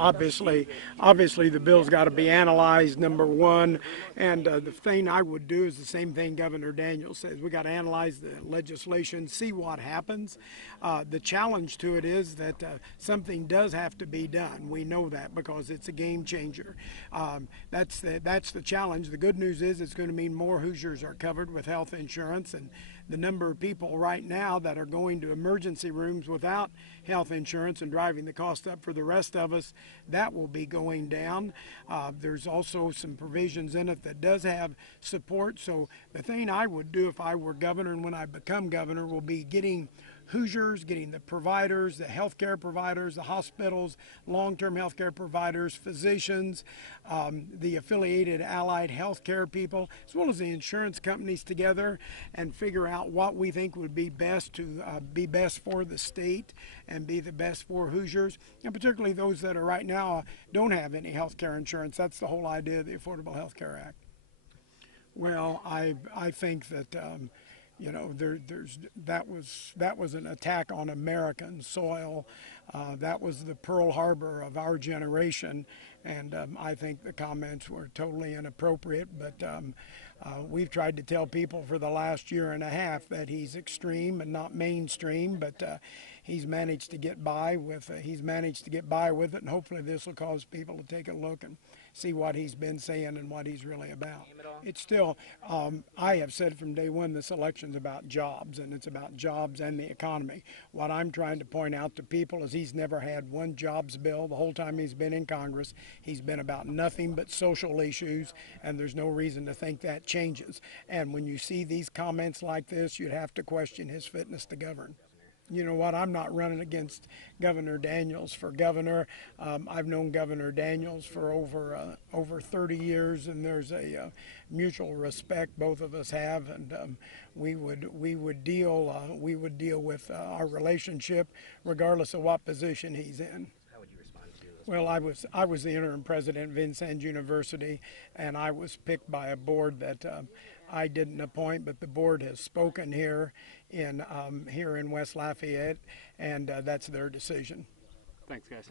obviously the bill's got to be analyzed, number one, and the thing I would do is the same thing Governor Daniels says. We got to analyze the legislation, see what happens. The challenge to it is that something does have to be done. We know that because it's a game changer. That's the challenge. The good news is it's going to mean more Hoosiers are covered with health insurance, and the number of people right now that are going to emergency rooms without health insurance and driving the cost up for the rest of us, that will be going down. There's also some provisions in it that does have support. So the thing I would do if I were governor and when I become governor will be getting Hoosiers, getting the providers, the healthcare providers, the hospitals, long-term healthcare providers, physicians, the affiliated allied healthcare people, as well as the insurance companies together and figure out what we think would be best to be best for the state and be the best for Hoosiers, and particularly those that are right now don't have any healthcare insurance. That's the whole idea of the Affordable Health Care Act. Well, I think that you know, that was an attack on American soil. That was the Pearl Harbor of our generation, and I think the comments were totally inappropriate. But we've tried to tell people for the last year and a half that he's extreme and not mainstream, but he's managed to get by with it, and hopefully this will cause people to take a look and see what he's been saying and what he's really about. It's still, I have said from day one, this election's about jobs, and it's about jobs and the economy. What I'm trying to point out to people is he's never had one jobs bill the whole time he's been in Congress. He's been about nothing but social issues, and there's no reason to think that changes. And when you see these comments like this, you'd have to question his fitness to govern. You know what, I'm not running against Governor Daniels for governor. I've known Governor Daniels for over 30 years, and there's a mutual respect both of us have, and we would deal with our relationship regardless of what position he's in. How would you respond to this? Well, I was the interim president of Vincennes University, and I was picked by a board that I didn't appoint, but the board has spoken here in West Lafayette, and that's their decision. Thanks, guys.